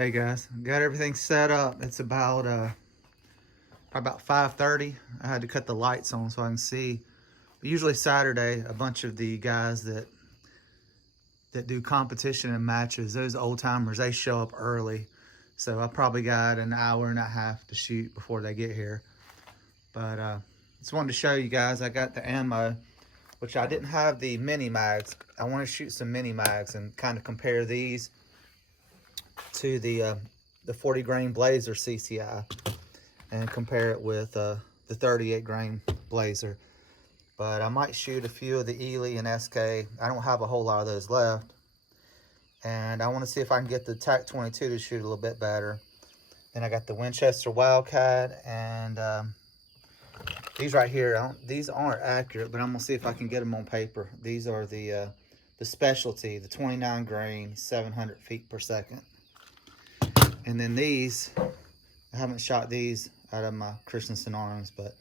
Hey guys, got everything set up. It's about 5:30. I had to cut the lights on so I can see. But usually Saturday, a bunch of the guys that do competition and matches, those old timers, they show up early. So I probably got an hour and a half to shoot before they get here. But just wanted to show you guys I got the ammo, which I didn't have the mini mags. I want to shoot some mini mags and kind of compare these to the 40 grain Blazer CCI and compare it with the 38 grain Blazer. But I might shoot a few of the Ely and SK. I don't have a whole lot of those left. And I want to see if I can get the TAC 22 to shoot a little bit better. Then I got the Winchester Wildcat and these right here. These aren't accurate, but I'm gonna see if I can get them on paper. These are the specialty, the 29 grain, 700 feet per second. And then these, I haven't shot these out of my Christensen arms, but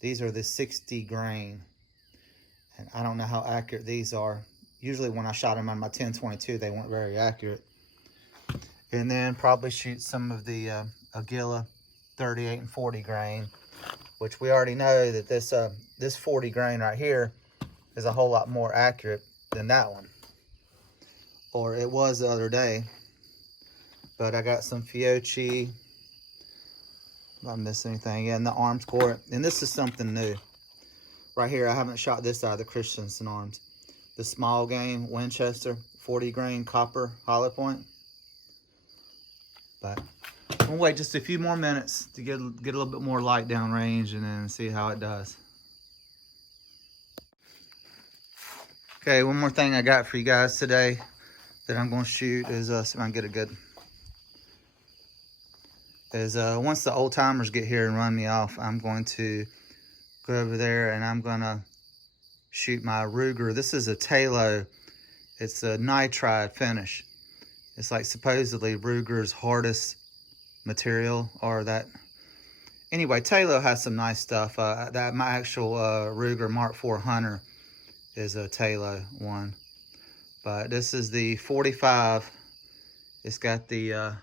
these are the 60 grain. And I don't know how accurate these are. Usually when I shot them on my 10-22, they weren't very accurate. And then probably shoot some of the Aguila 38 and 40 grain, which we already know that this 40 grain right here is a whole lot more accurate than that one. Or it was the other day. But I got some Fiocchi. If I missed anything, yeah, and the arms core. And this is something new. Right here, I haven't shot this out of the Christensen arms. The small game Winchester 40 grain copper hollow point. But we'll wait just a few more minutes to get a little bit more light down range and then see how it does. Okay, one more thing I got for you guys today that I'm going to shoot is, see if I can get a good, once the old timers get here and run me off, I'm going to go over there and I'm going to shoot my Ruger. This is a Talo. It's a nitride finish. It's like supposedly Ruger's hardest material, or that. Anyway, Talo has some nice stuff. That my actual Ruger Mark IV Hunter is a Talo one. But this is the 45. It's got the,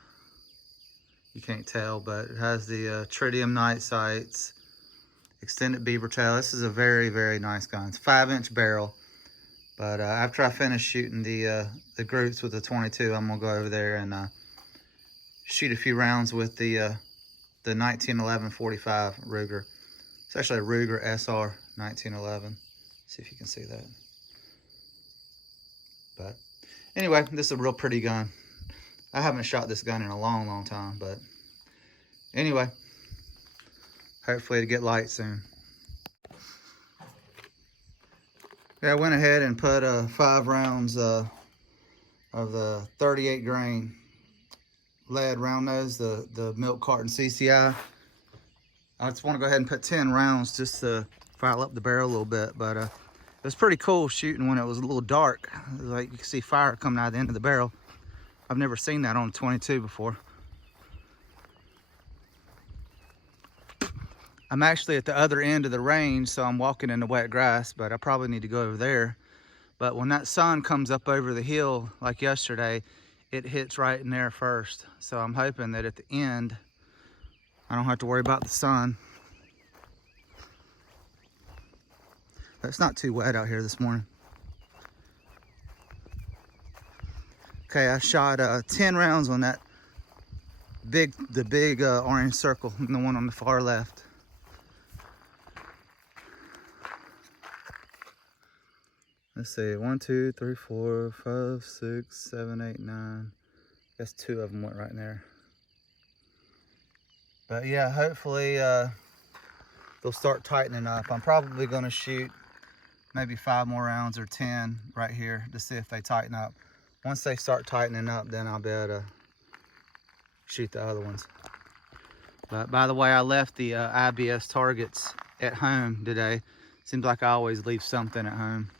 you can't tell, but it has the tritium night sights, extended beaver tail. This is a very, very nice gun. It's 5-inch barrel. But after I finish shooting the groups with the 22, I'm gonna go over there and shoot a few rounds with the 1911 45 Ruger. It's actually a Ruger SR 1911. See if you can see that. But anyway, this is a real pretty gun. I haven't shot this gun in a long, long time, but anyway, hopefully it'll get light soon. Yeah, I went ahead and put 5 rounds of the 38 grain lead round nose, the milk carton CCI. I just want to go ahead and put 10 rounds just to file up the barrel a little bit, but it was pretty cool shooting when it was a little dark. It was like you can see fire coming out of the end of the barrel. I've never seen that on a 22 before. I'm actually at the other end of the range, so I'm walking in the wet grass, but I probably need to go over there. But when that sun comes up over the hill like yesterday, it hits right in there first. So I'm hoping that at the end, I don't have to worry about the sun. But it's not too wet out here this morning. Okay, I shot 10 rounds on that the big orange circle, and the one on the far left. Let's see, 1, 2, 3, 4, 5, 6, 7, 8, 9. I guess 2 of them went right in there. But yeah, hopefully they'll start tightening up. I'm probably gonna shoot maybe 5 more rounds or 10 right here to see if they tighten up. Once they start tightening up, then I'll be able to shoot the other ones. But by the way, I left the IBS targets at home today. Seems like I always leave something at home.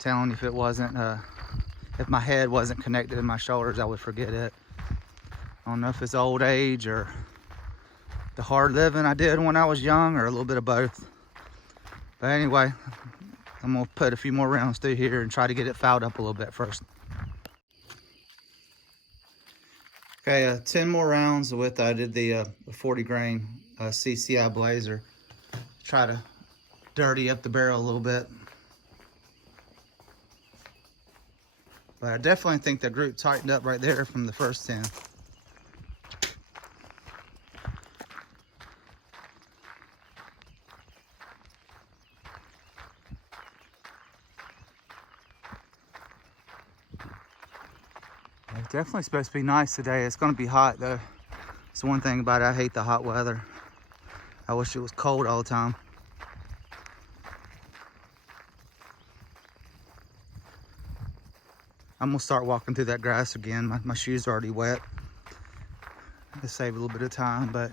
Telling if it wasn't, if my head wasn't connected to my shoulders, I would forget it. I don't know if it's old age or the hard living I did when I was young, or a little bit of both. But anyway, I'm gonna put a few more rounds through here and try to get it fouled up a little bit first. Okay, 10 more rounds with, I did the 40 grain CCI blazer. Try to dirty up the barrel a little bit. But I definitely think the group tightened up right there from the first 10. It's definitely supposed to be nice today. It's going to be hot though. It's one thing about it. I hate the hot weather. I wish it was cold all the time. I'm gonna start walking through that grass again. My shoes are already wet to save a little bit of time, but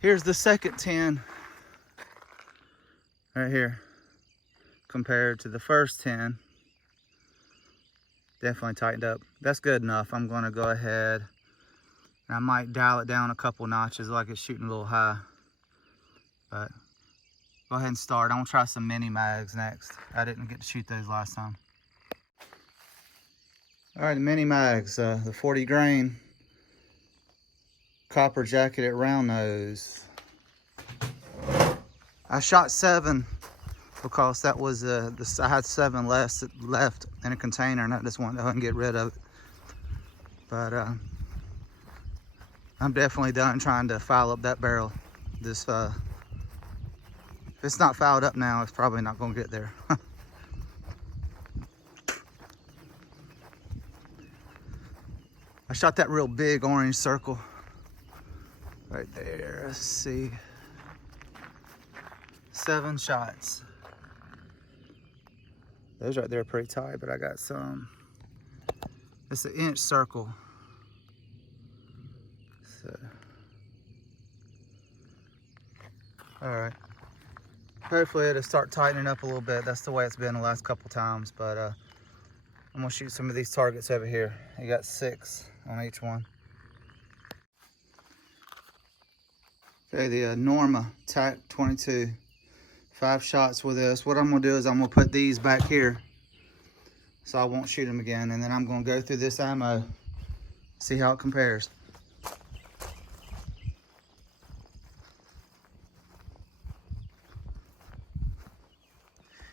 here's the second 10 right here compared to the first 10. Definitely tightened up. That's good enough. I'm gonna go ahead and I might dial it down a couple notches, like it's shooting a little high. But go ahead and start. I'm gonna try some mini mags next. I didn't get to shoot those last time. All right, the mini mags, the 40 grain copper jacketed round nose. I shot 7 because that was I had 7 left in a container, and I just wanted to go ahead and get rid of it. But I'm definitely done trying to foul up that barrel. If it's not fouled up now, it's probably not going to get there. I shot that real big orange circle right there. Let's see. 7 shots. Those right there are pretty tight, but I got some. It's an inch circle. So, all right. Hopefully it'll start tightening up a little bit. That's the way it's been the last couple times, but I'm gonna shoot some of these targets over here. You got 6 on each one. Okay, the Norma TAC 22. 5 shots with this. What I'm gonna do is I'm gonna put these back here so I won't shoot them again, and then I'm gonna go through this ammo, see how it compares.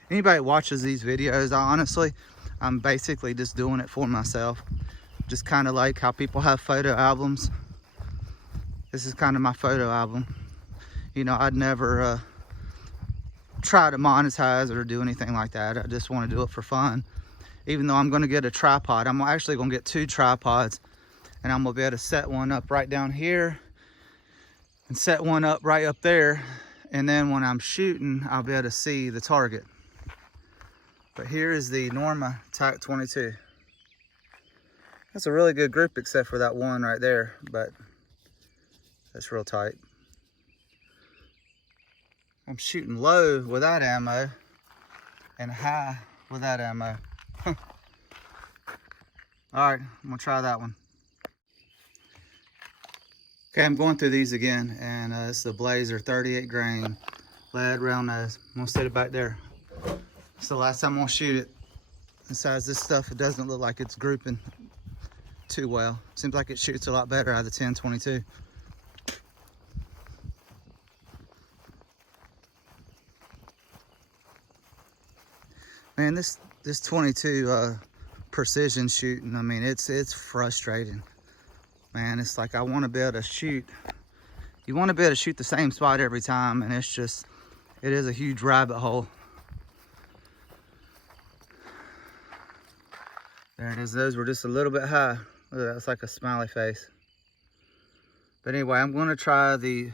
Anybody watches these videos, I'm basically just doing it for myself. Just kind of like how people have photo albums. This is kind of my photo album. You know, I'd never try to monetize or do anything like that. I just want to do it for fun. Even though I'm going to get a tripod, I'm actually going to get 2 tripods, and I'm going to be able to set one up right down here and set one up right up there, and then when I'm shooting, I'll be able to see the target. But here is the Norma TAC 22. That's a really good grip except for that one right there, but that's real tight. I'm shooting low without ammo and high without ammo. All right, I'm gonna try that one. Okay, I'm going through these again, and it's the Blazer 38 grain lead round nose. I'm gonna set it back there. It's the last time I'm gonna shoot it. Besides this stuff, it doesn't look like it's grouping too well. Seems like it shoots a lot better out of the 10-22. Man, this 22 precision shooting, I mean, it's frustrating. Man, it's like I want to be able to shoot. You want to be able to shoot the same spot every time, and it's just, it is a huge rabbit hole. There it is. Those were just a little bit high. Look at that. It's like a smiley face. But anyway, I'm going to try the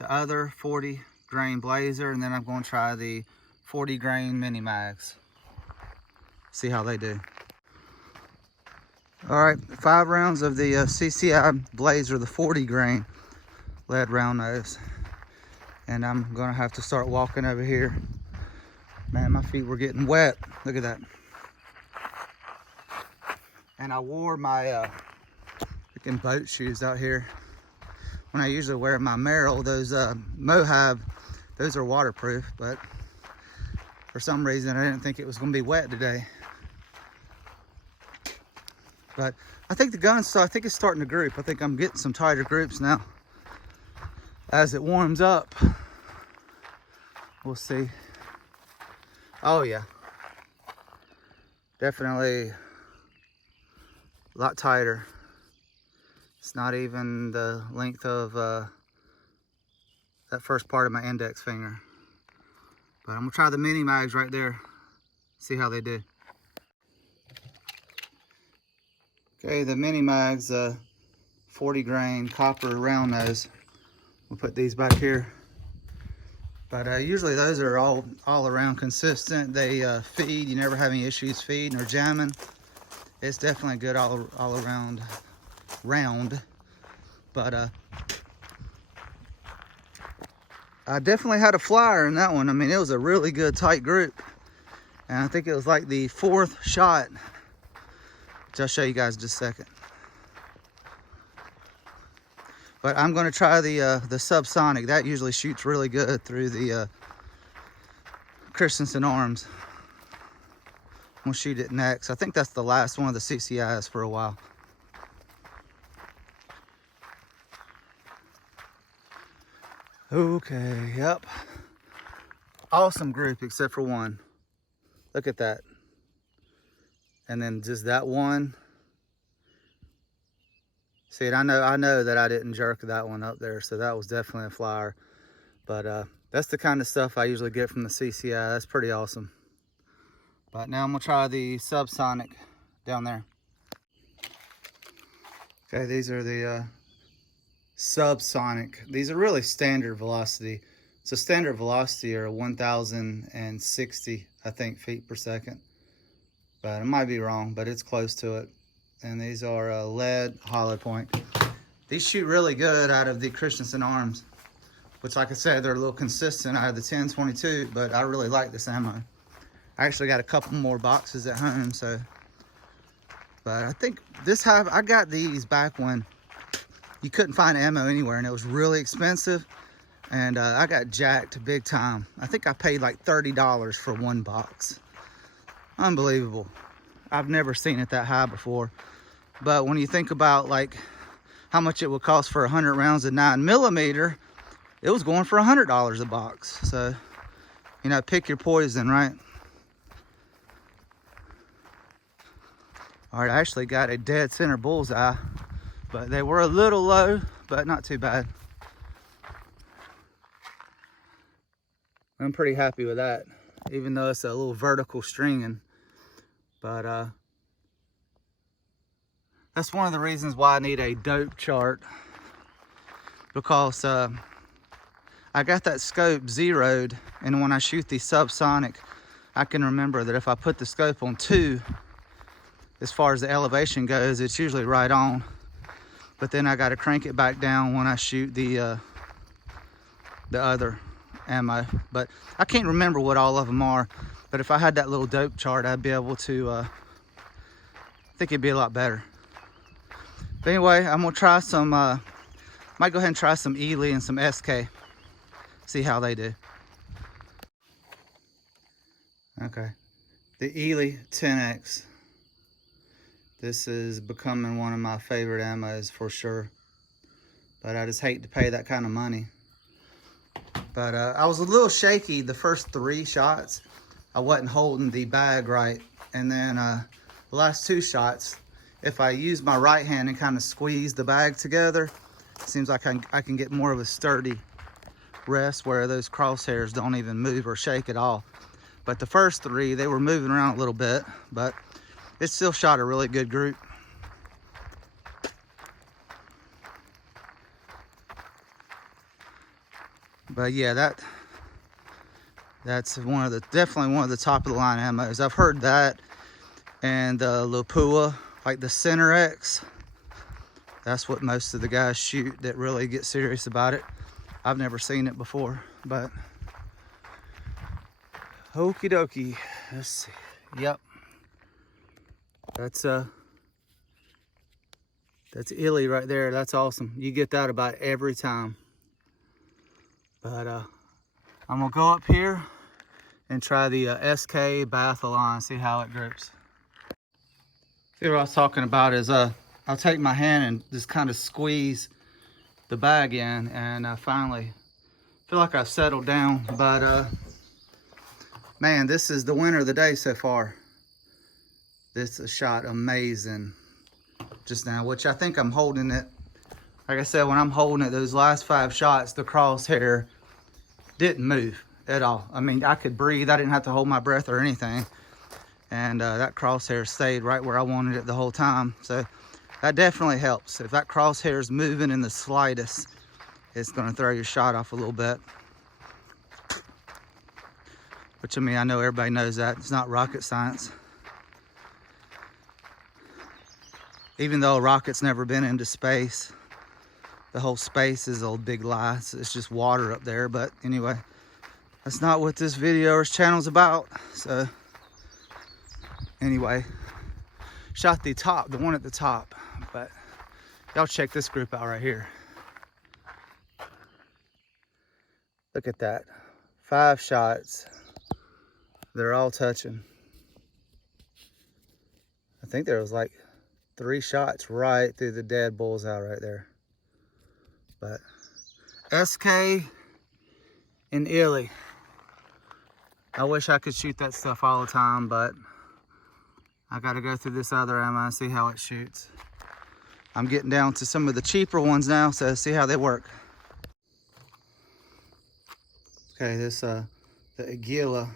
other 40 grain Blazer, and then I'm going to try the 40 grain mini mags. See how they do. All right, 5 rounds of the CCI Blazer, the 40 grain lead round nose. And I'm gonna have to start walking over here. Man, my feet were getting wet. Look at that. And I wore my freaking boat shoes out here. When I usually wear my Merrill, those Mohave, those are waterproof, but for some reason I didn't think it was gonna be wet today. But I think the gun, so I think it's starting to group. I think I'm getting some tighter groups now. As it warms up, we'll see. Oh yeah, definitely a lot tighter. It's not even the length of that first part of my index finger. But I'm gonna try the mini mags right there, see how they do. Okay, the mini mags, 40 grain copper round nose. We'll put these back here. But usually those are all around consistent. They feed, you never have any issues feeding or jamming. It's definitely a good all around round. But I definitely had a flyer in that one. I mean, it was a really good tight group. And I think it was like the 4th shot, which I'll show you guys in just a second. But I'm gonna try the subsonic. That usually shoots really good through the Christensen arms. We'll shoot it next. I think that's the last one of the CCIs for a while. Okay, yep. Awesome group except for one. Look at that. And then just that one. See, I know that I didn't jerk that one up there, so that was definitely a flyer. But that's the kind of stuff I usually get from the CCI. That's pretty awesome. But now I'm gonna try the subsonic down there. Okay, these are the subsonic. These are really standard velocity. So standard velocity are 1,060, I think, feet per second. But I might be wrong, but it's close to it. And these are lead hollow point. These shoot really good out of the Christensen arms, which, like I said, they're a little consistent out of the 10-22, but I really like this ammo. I actually got a couple more boxes at home, so. But I think I got these back when you couldn't find ammo anywhere and it was really expensive. And I got jacked big time. I think I paid like $30 for one box. Unbelievable. I've never seen it that high before. But when you think about like how much it would cost for 100 rounds of 9mm, it was going for $100 a box. So, you know, pick your poison, right? All right, I actually got a dead center bullseye, but they were a little low, but not too bad. I'm pretty happy with that, even though it's a little vertical stringing. But that's one of the reasons why I need a dope chart, because I got that scope zeroed, and when I shoot the subsonic, I can remember that if I put the scope on 2, as far as the elevation goes, it's usually right on. But then I got to crank it back down when I shoot the other ammo. But I can't remember what all of them are. But if I had that little dope chart, I'd be able to, I think it'd be a lot better. But anyway, I'm gonna try some, might go ahead and try some Ely and some SK. See how they do. Okay, the Ely 10X. This is becoming one of my favorite ammos for sure. But I just hate to pay that kind of money. But I was a little shaky the first 3 shots. I wasn't holding the bag right. And then the last 2 shots, if I use my right hand and kind of squeeze the bag together, it seems like I can get more of a sturdy rest where those crosshairs don't even move or shake at all. But the first 3, they were moving around a little bit, but it still shot a really good group. But yeah, that's definitely one of the top of the line ammos. I've heard that, and Lapua, like the Center X. That's what most of the guys shoot that really get serious about it. I've never seen it before, but okie dokie. Let's see. Yep. That's Ely right there. That's awesome. You get that about every time. But I'm gonna go up here and try the SK Bathalon, see how it grips. See, what I was talking about is I'll take my hand and just kind of squeeze the bag in, and I finally feel like I've settled down. But man, this is the winner of the day so far. This is shot amazing just now, which I think I'm holding it. Like I said, when I'm holding it, those last 5 shots, the crosshair didn't move at all. I mean, I could breathe. I didn't have to hold my breath or anything. And that crosshair stayed right where I wanted it the whole time. So that definitely helps. If that crosshair is moving in the slightest, it's going to throw your shot off a little bit. Which, I mean, I know everybody knows that. It's not rocket science. Even though a rocket's never been into space, the whole space is a big lie. It's just water up there. But anyway, that's not what this video or this channel's about. So anyway, shot the one at the top. But y'all check this group out right here. Look at that. 5 shots. They're all touching. I think there was like 3 shots right through the dead bullseye right there. But SK and Illy. I wish I could shoot that stuff all the time, but I got to go through this other ammo and see how it shoots. I'm getting down to some of the cheaper ones now, so see how they work. Okay, this the Aguila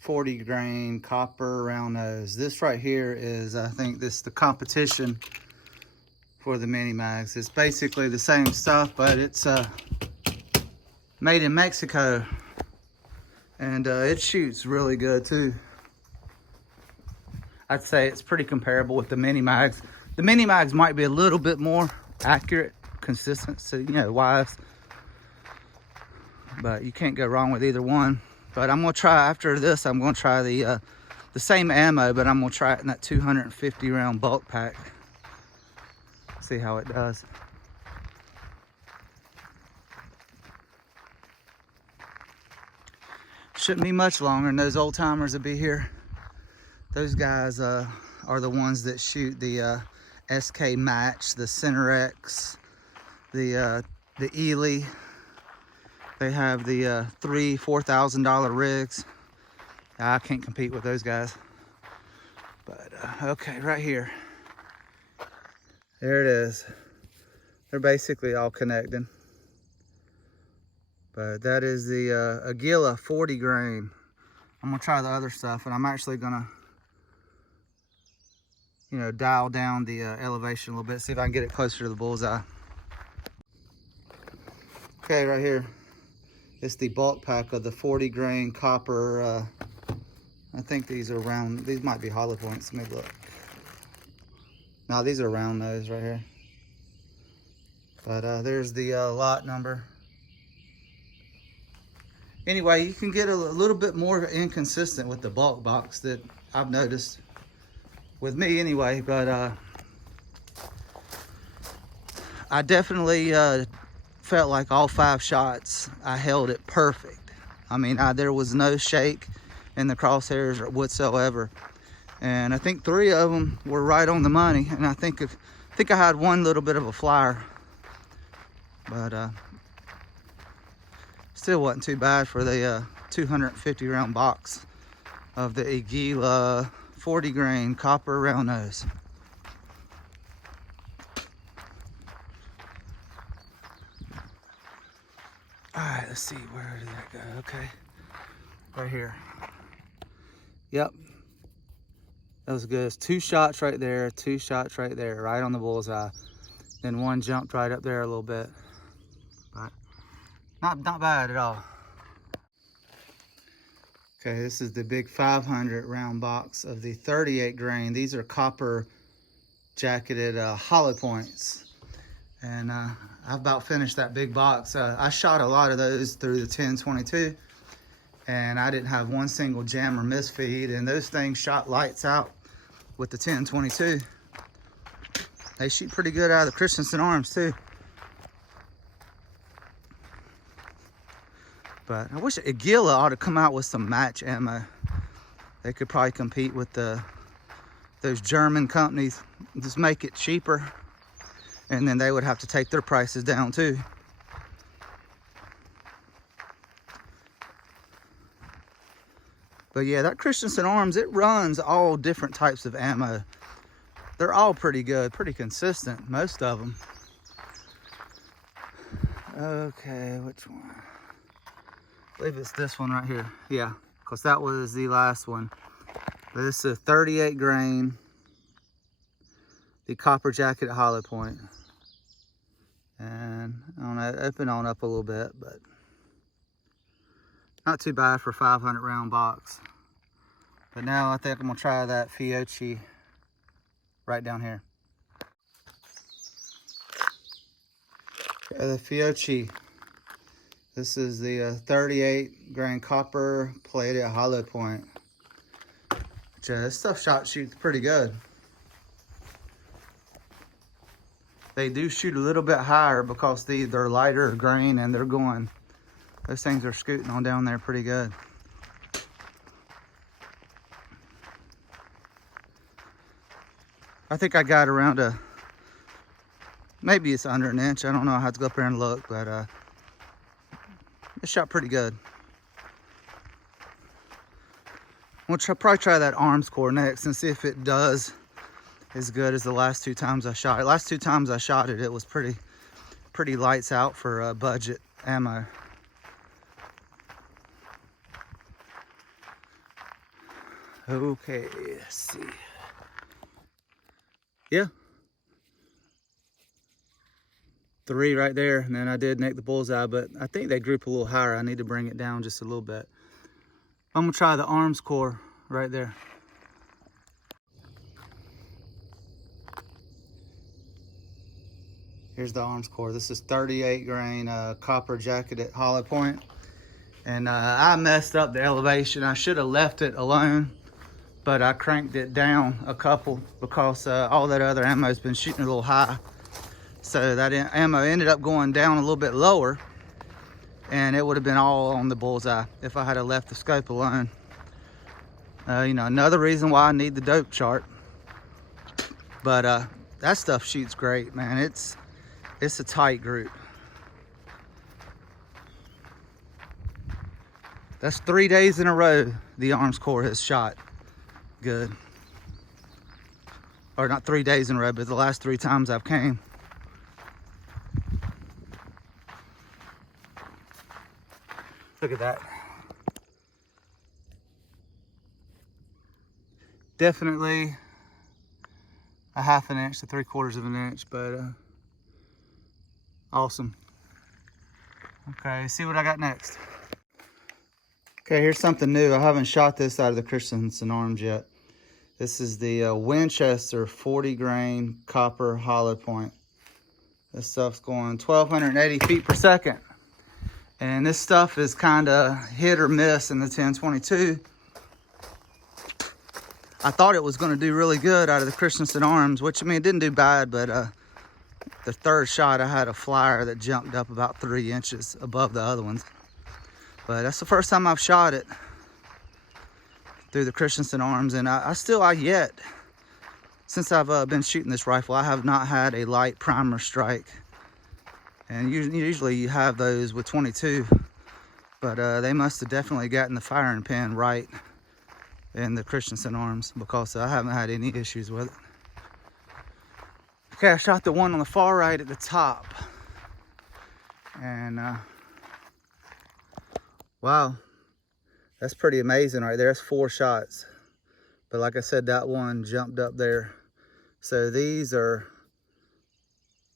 40 grain copper round nose. This right here is, I think this is the competition for the mini mags. It's basically the same stuff, but it's made in Mexico, and it shoots really good too. I'd say it's pretty comparable with the mini mags. The mini mags might be a little bit more accurate, consistency, wise, but you can't go wrong with either one. But I'm gonna try, after this, I'm gonna try the same ammo, but I'm gonna try it in that 250 round bulk pack. See how it does. Shouldn't be much longer and those old timers will be here. Those guys are the ones that shoot the SK Match, the Center X, the Ely. They have the $3,000-$4,000 rigs. I can't compete with those guys. But okay, right here. There it is. They're basically all connected. But that is the Aguila 40 grain. I'm gonna try the other stuff, and I'm actually gonna, dial down the elevation a little bit, see if I can get it closer to the bullseye. Okay, right here. It's the bulk pack of the 40 grain copper. I think these are round. These might be hollow points. Let me look. No, these are round nose right here. But there's the lot number. Anyway, you can get a little bit more inconsistent with the bulk box that I've noticed. With me anyway, but I definitely felt like all 5 shots, I held it perfect. I mean, there was no shake in the crosshairs whatsoever. And I think 3 of them were right on the money. And I think I had one little bit of a flyer. But still wasn't too bad for the 250 round box of the Aguila 40 grain copper round nose. All right, let's see, where did that go? Okay, right here. Yep, that was good. It's 2 shots right there, 2 shots right there, right on the bullseye. Then one jumped right up there a little bit, but not bad at all. Okay, this is the big 500 round box of the 38 grain. These are copper jacketed hollow points. And I've about finished that big box. I shot a lot of those through the 1022, and I didn't have one single jam or misfeed, and those things shot lights out with the 1022. They shoot pretty good out of the Christensen arms too. But I wish Aguila ought to come out with some match ammo. They could probably compete with the those German companies just make it cheaper, and then they would have to take their prices down too. But yeah, that Christensen Arms, it runs all different types of ammo. They're all pretty good, pretty consistent, most of them. Okay, which one? I believe it's this one right here. Yeah, because that was the last one. But this is a 38 grain, the copper jacket hollow point. And I don't know, open on up a little bit, but not too bad for a 500 round box. But now I think I'm gonna try that Fiocchi right down here. The Fiocchi. This is the 38 grain copper plated hollow point. Which, this stuff shoots pretty good. They do shoot a little bit higher because they're lighter grain and those things are scooting on down there pretty good. I think I got around maybe it's under an inch. I don't know. I have to go up there and look, but it shot pretty good. We'll probably try that arms core next and see if it does as good as the last 2 times I shot it. Last 2 times I shot it, it was pretty lights out for budget ammo. Okay, let's see. Yeah. 3 right there, and then I did nick the bullseye, but I think they group a little higher. I need to bring it down just a little bit. I'm gonna try the arms core right there. Here's the arms core. This is 38 grain copper jacketed hollow point. And I messed up the elevation. I should have left it alone, but I cranked it down a couple because all that other ammo's been shooting a little high. So that ammo ended up going down a little bit lower, and it would have been all on the bullseye if I had left the scope alone. You know, another reason why I need the dope chart. But that stuff shoots great, man. It's a tight group. That's 3 days in a row the arms core has shot good. Or not 3 days in a row, but the last 3 times I've came. Look at that. Definitely a 1/2 inch to 3/4 of an inch, but awesome. Okay, see what I got next. Okay, here's something new. I haven't shot this out of the Christensen Arms yet. This is the Winchester 40 grain copper hollow point. This stuff's going 1,280 feet per second. And this stuff is kind of hit or miss in the 10-22. I thought it was going to do really good out of the Christensen Arms, which, I mean, it didn't do bad, but the 3rd shot, I had a flyer that jumped up about 3 inches above the other ones. But that's the first time I've shot it through the Christensen Arms, and since I've been shooting this rifle, I have not had a light primer strike. And usually you have those with 22, but they must have definitely gotten the firing pin right in the Christensen Arms, because I haven't had any issues with it. Okay, I shot the one on the far right at the top, and wow, that's pretty amazing right there. That's 4 shots, but like I said, that one jumped up there. So these are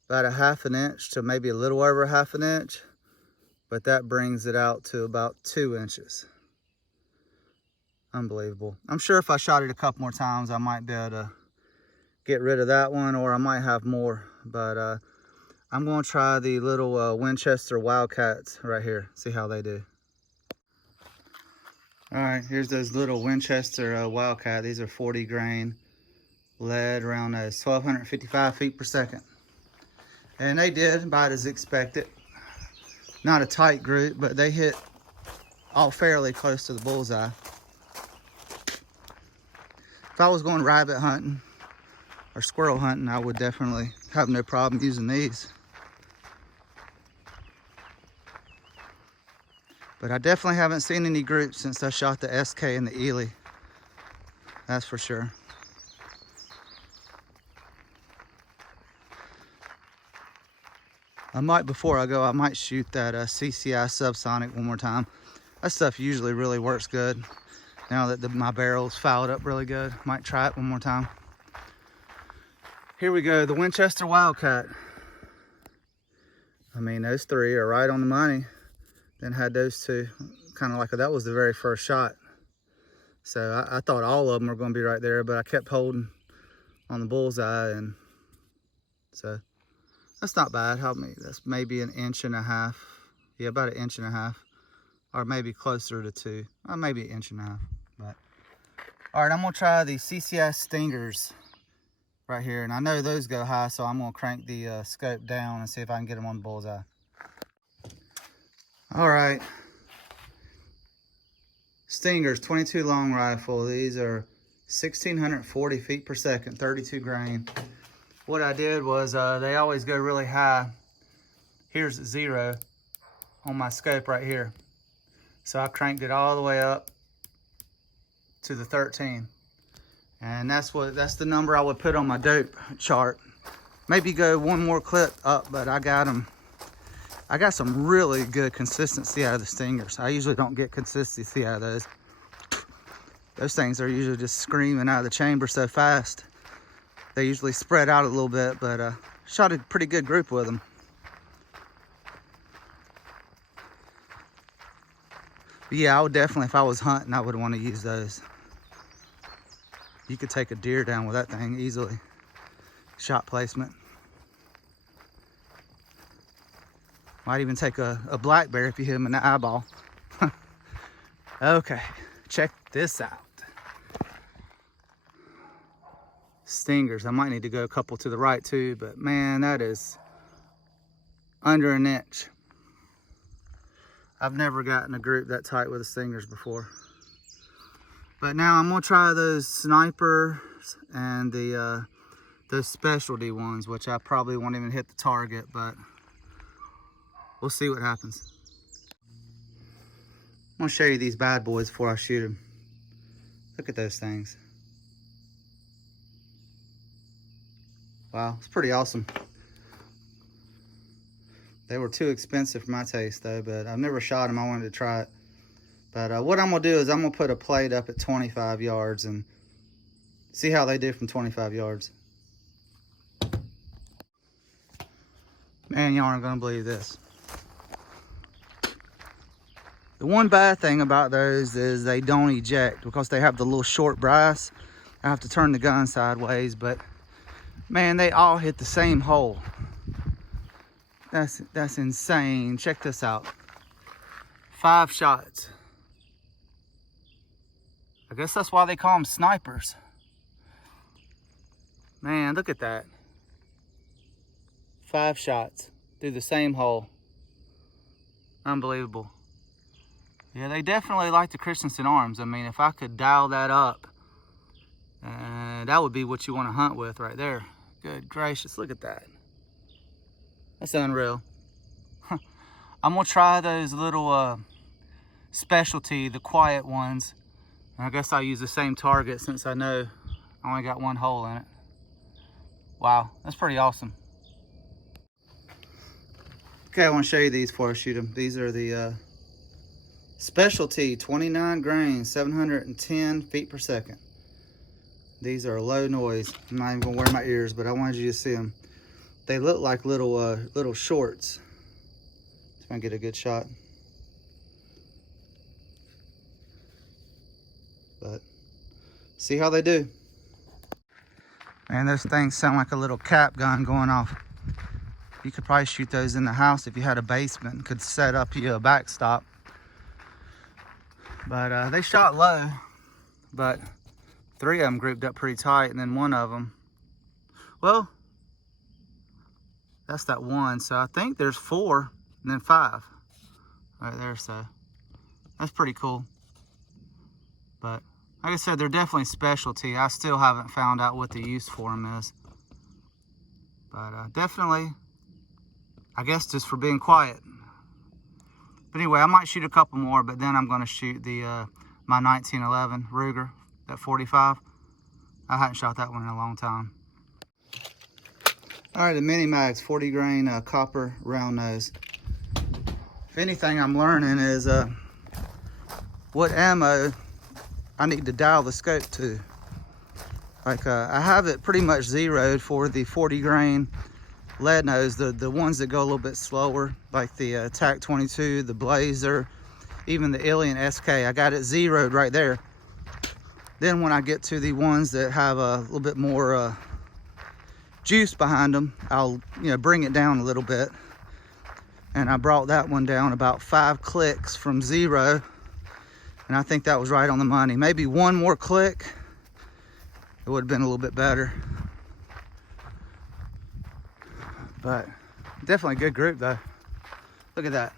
about a 1/2 inch to maybe a little over 1/2 inch, but that brings it out to about 2 inches. Unbelievable. I'm sure if I shot it a couple more times, I might be able to get rid of that one, or I might have more. But I'm going to try the little Winchester Wildcats right here, see how they do. All right, here's those little Winchester Wildcat. These are 40 grain lead, around 1,255 feet per second. And they did about as expected. Not a tight group, but they hit all fairly close to the bullseye. If I was going rabbit hunting or squirrel hunting, I would definitely have no problem using these. But I definitely haven't seen any groups since I shot the SK and the Ely. That's for sure. I might, before I go, I might shoot that CCI subsonic one more time. That stuff usually really works good. Now that my barrel's fouled up really good, might try it one more time. Here we go, the Winchester Wildcat. I mean, those three are right on the money. Then had those two, kind of like that was the very first shot. So I thought all of them were going to be right there, but I kept holding on the bullseye, and so that's not bad. Help me. That's maybe 1.5 inches. Yeah, about 1.5 inches, or maybe closer to 2. Maybe 1.5 inches. But all right, I'm gonna try the CCS Stingers right here, and I know those go high, so I'm gonna crank the scope down and see if I can get them on the bullseye. All right, Stingers 22 long rifle. These are 1,640 feet per second, 32 grain. What I did was they always go really high. Here's 0 on my scope right here, so I cranked it all the way up to the 13, and that's the number I would put on my dope chart. Maybe go one more clip up, but I got them. I got some really good consistency out of the Stingers. I usually don't get consistency out of those. Those things are usually just screaming out of the chamber so fast. They usually spread out a little bit, but shot a pretty good group with them. But yeah, I would definitely, if I was hunting, I would want to use those. You could take a deer down with that thing easily. Shot placement. Might even take a black bear if you hit him in the eyeball. Okay, check this out. Stingers. I might need to go a couple to the right too, but man, that is under 1 inch. I've never gotten a group that tight with the Stingers before. But now I'm gonna try those snipers and the those specialty ones, which I probably won't even hit the target, but we'll see what happens. I'm gonna show you these bad boys before I shoot them. Look at those things. Wow, it's pretty awesome. They were too expensive for my taste though, but I've never shot them. I wanted to try it. But what I'm gonna do is I'm gonna put a plate up at 25 yards and see how they do from 25 yards. Man, y'all aren't gonna believe this. The one bad thing about those is they don't eject because they have the little short brass. I have to turn the gun sideways, but man, they all hit the same hole. That's insane. Check this out. 5 shots. I guess that's why they call them snipers. Man, look at that. 5 shots through the same hole. Unbelievable. Yeah, they definitely like the Christensen arms. I mean, if I could dial that up, that would be what you want to hunt with right there. Good gracious, look at that. That's unreal. I'm gonna try those little specialty, the quiet ones. And I guess I'll use the same target since I know I only got 1 hole in it. Wow, that's pretty awesome. Okay, I want to show you these before I shoot them. These are the specialty 29 grain, 710 feet per second. These are low noise. I'm not even gonna wear my ears, but I wanted you to see them. They look like little shorts. If I can get a good shot. But see how they do. Man, those things sound like a little cap gun going off. You could probably shoot those in the house if you had a basement and could set up you a backstop. But they shot low, but 3 of them grouped up pretty tight, and then 1 of them, well, that's that 1. So I think there's 4 and then 5 right there. So that's pretty cool. But Like I said, they're definitely specialty. I still haven't found out what the use for them is. But definitely, I guess just for being quiet. But anyway, I might shoot a couple more, but then I'm going to shoot the my 1911 Ruger at 45. I hadn't shot that one in a long time. All right, the Mini Mags 40 grain copper round nose. If anything I'm learning is what ammo I need to dial the scope to. Like I have it pretty much zeroed for the 40 grain lead nose, the ones that go a little bit slower, like the TAC 22, the Blazer, even the Alien SK. I got it zeroed right there. Then when I get to the ones that have a little bit more juice behind them, I'll bring it down a little bit. And I brought that one down about 5 clicks from 0, and I think that was right on the money. Maybe one more click, it would have been a little bit better. But definitely a good group though. Look at that.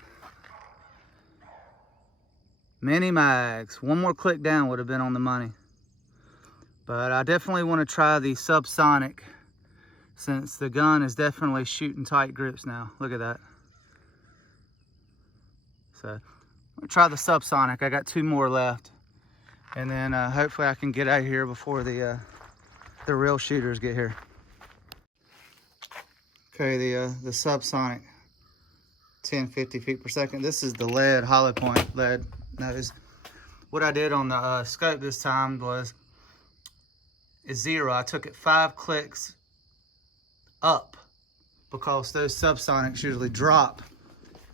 Mini Mags. One more click down would have been on the money. But I definitely want to try the subsonic, since the gun is definitely shooting tight grips now. Look at that. So I'm gonna try the subsonic. I got 2 more left. And then hopefully I can get out of here before the real shooters get here. Okay, the subsonic 1050 feet per second. This is the lead, hollow point lead nose. What I did on the scope this time is 0. I took it 5 clicks up because those subsonics usually drop.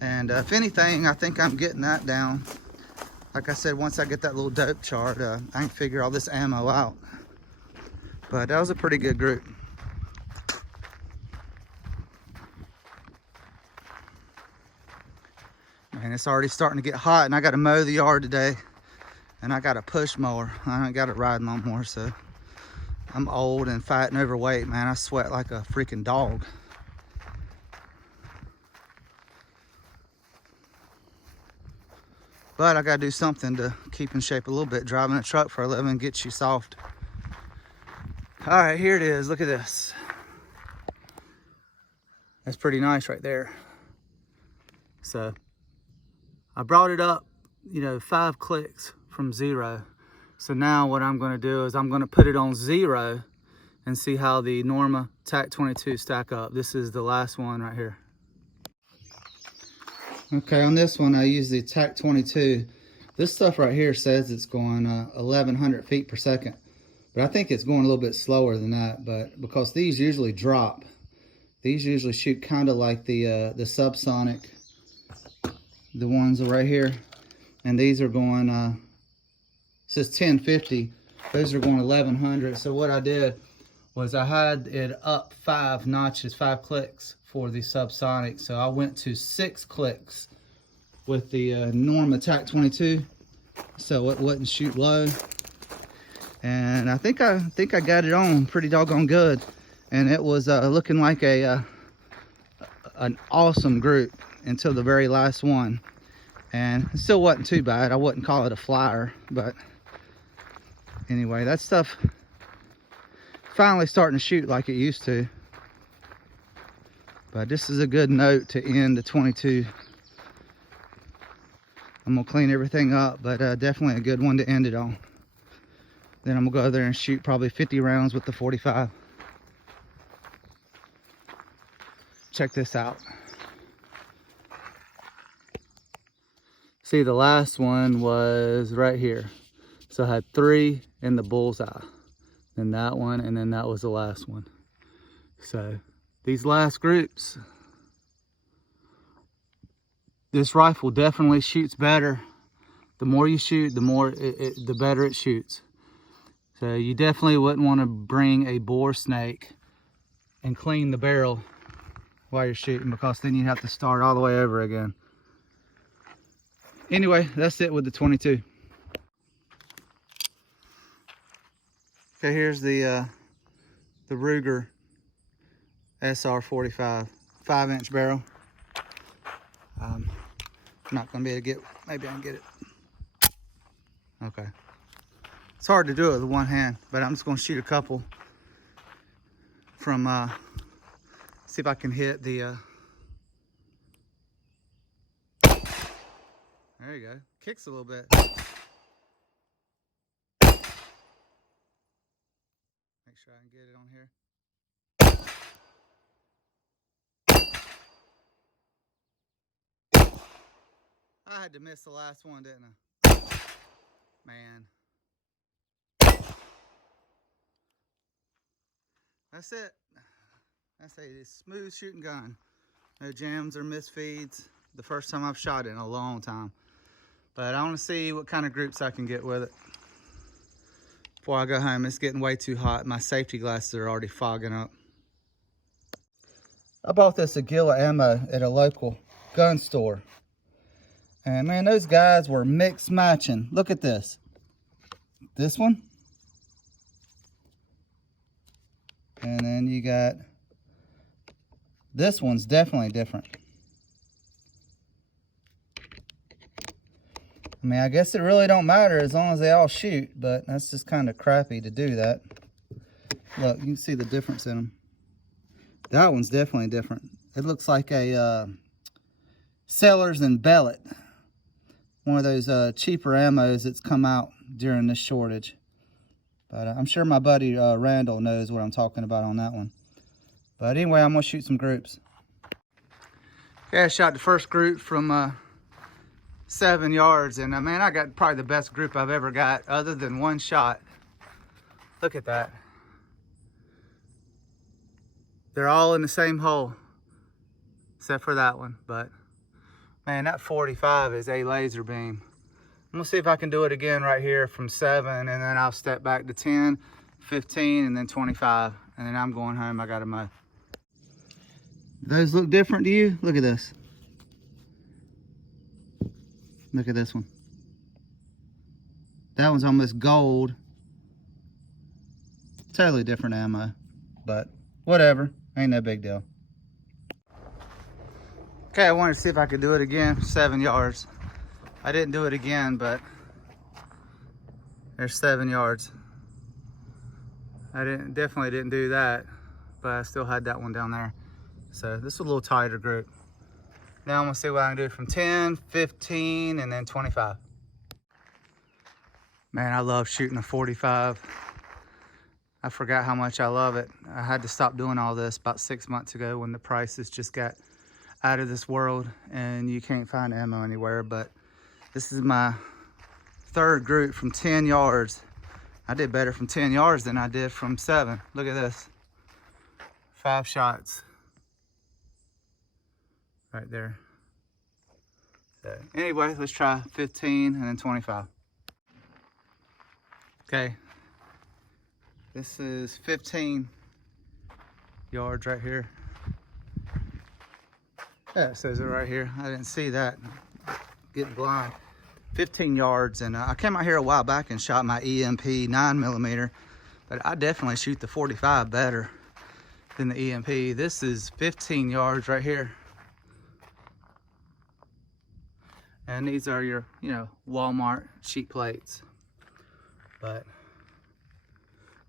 And if anything, I think I'm getting that down. Like I said, once I get that little dope chart, I can figure all this ammo out. But that was a pretty good group. And it's already starting to get hot, and I got to mow the yard today, and I got a push mower. I ain't got a riding lawnmower, so I'm old and fat and overweight, man. I sweat like a freaking dog. But I got to do something to keep in shape a little bit. Driving a truck for a living gets you soft. All right, here it is. Look at this. That's pretty nice right there. So I brought it up, 5 clicks from 0. So now what I'm going to do is I'm going to put it on 0 and see how the Norma TAC 22 stack up. This is the last one right here. Okay, on this one I use the TAC 22. This stuff right here says it's going 1100 feet per second, but I think it's going a little bit slower than that. But because these usually drop, these usually shoot kind of like the subsonic, the ones right here, and these are going it says 1050. Those are going 1100. So what I did was I had it up 5 notches, 5 clicks for the subsonic. So I went to 6 clicks with the Norma TAC 22, so it wouldn't shoot low. And I think I got it on pretty doggone good, and it was looking like an awesome group until the very last one. And it still wasn't too bad. I wouldn't call it a flyer, but anyway, that stuff finally starting to shoot like it used to. But this is a good note to end the 22. I'm gonna clean everything up, but definitely a good one to end it on. Then I'm gonna go there and shoot probably 50 rounds with the 45. Check this out. See, the last one was right here. So I had 3 in the bullseye. Then that one, and then that was the last one. So these last groups, this rifle definitely shoots better. The more you shoot, the better it shoots. So you definitely wouldn't want to bring a bore snake and clean the barrel while you're shooting, because then you have to start all the way over again. Anyway, that's it with the 22. Okay, here's the Ruger SR 45, 5-inch barrel. I'm not gonna be able to get, maybe I can get it. Okay. It's hard to do it with one hand, but I'm just gonna shoot a couple from, see if I can hit the, there you go. Kicks a little bit. Make sure I can get it on here. I had to miss the last one, didn't I? Man. That's it. That's a smooth shooting gun. No jams or misfeeds. The first time I've shot it in a long time. But I want to see what kind of groups I can get with it before I go home. It's getting way too hot. My safety glasses are already fogging up. I bought this Aguila ammo at a local gun store. And man, those guys were mix matching. Look at this. This one. And then you got, this one's definitely different. I mean, I guess it really don't matter as long as they all shoot, but that's just kind of crappy to do that. Look, you can see the difference in them. That one's definitely different. It looks like a Sellers and Bellet. One of those cheaper ammos that's come out during this shortage. But I'm sure my buddy Randall knows what I'm talking about on that one. But anyway, I'm going to shoot some groups. Okay, I shot the first group from 7 yards. And man, I got probably the best group I've ever got other than one shot. Look at that. They're all in the same hole. Except for that one. But man, that 45 is a laser beam. I'm gonna see if I can do it again right here from 7, and then I'll step back to 10, 15, and then 25. And then I'm going home. I got to mow. Those look different to you? Look at this. Look at this one. That one's almost gold. Totally different ammo, but whatever. Ain't no big deal. Okay, I wanted to see if I could do it again, 7 yards. I didn't do it again, but there's 7 yards. I definitely didn't do that, but I still had that one down there. So this is a little tighter group. Now I'm gonna see what I can do from 10, 15, and then 25. Man, I love shooting a 45. I forgot how much I love it. I had to stop doing all this about 6 months ago when the prices just got out of this world and you can't find ammo anywhere. But this is my third group from 10 yards. I did better from 10 yards than I did from 7. Look at this. 5 shots. Right there. So anyway, let's try 15 and then 25. Okay. This is 15 yards right here. Yeah, it says it right here. I didn't see that. Getting blind. 15 yards, and I came out here a while back and shot my EMP 9mm, but I definitely shoot the 45 better than the EMP. This is 15 yards right here. And these are your, Walmart cheap plates. But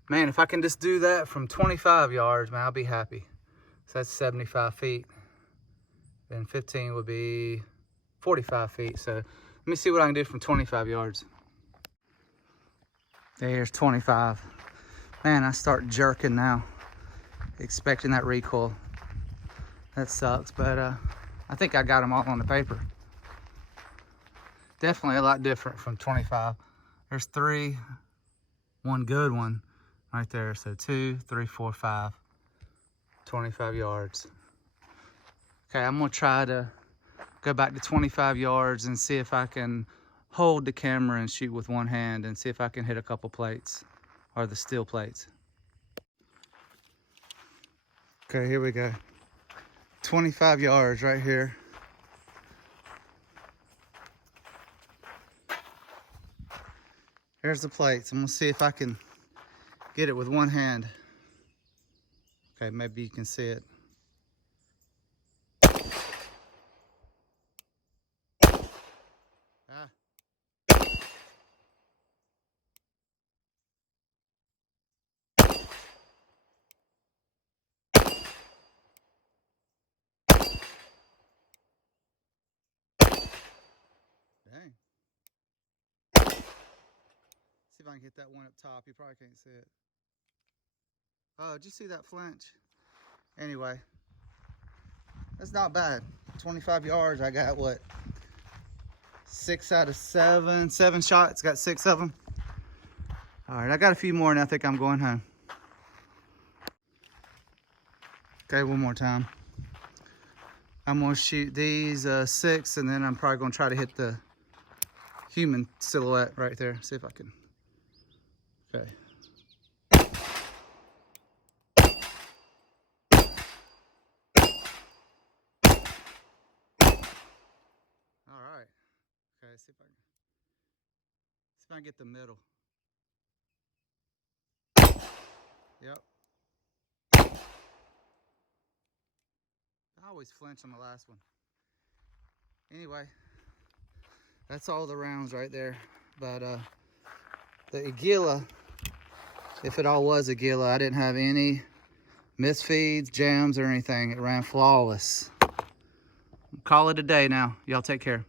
man, if I can just do that from 25 yards, man, I'll be happy. So that's 75 feet. Then 15 would be 45 feet. So let me see what I can do from 25 yards. There's 25. Man, I start jerking now, expecting that recoil. That sucks, but I think I got them all on the paper. Definitely a lot different from 25. There's 3, one good one right there. So 2, 3, 4, 5, 25 yards. Okay, I'm gonna try to go back to 25 yards and see if I can hold the camera and shoot with one hand and see if I can hit a couple plates or the steel plates. Okay, here we go. 25 yards right here. Here's the plates. I'm gonna see if I can get it with one hand. Okay, maybe you can see it. I can hit that one up top. You probably can't see it. Oh, did you see that flinch? Anyway, that's not bad. 25 yards. I got what? 6 out of 7. 7 shots. Got 6 of them. All right, I got a few more and I think I'm going home. Okay, one more time. I'm gonna shoot these 6, and then I'm probably gonna try to hit the human silhouette right there. See if I can. Okay. All right. Okay, see if I can get the middle. Yep. I always flinch on the last one. Anyway, that's all the rounds right there. But the Aguila, if it all was Aguila, I didn't have any misfeeds, jams, or anything. It ran flawless. Call it a day now. Y'all take care.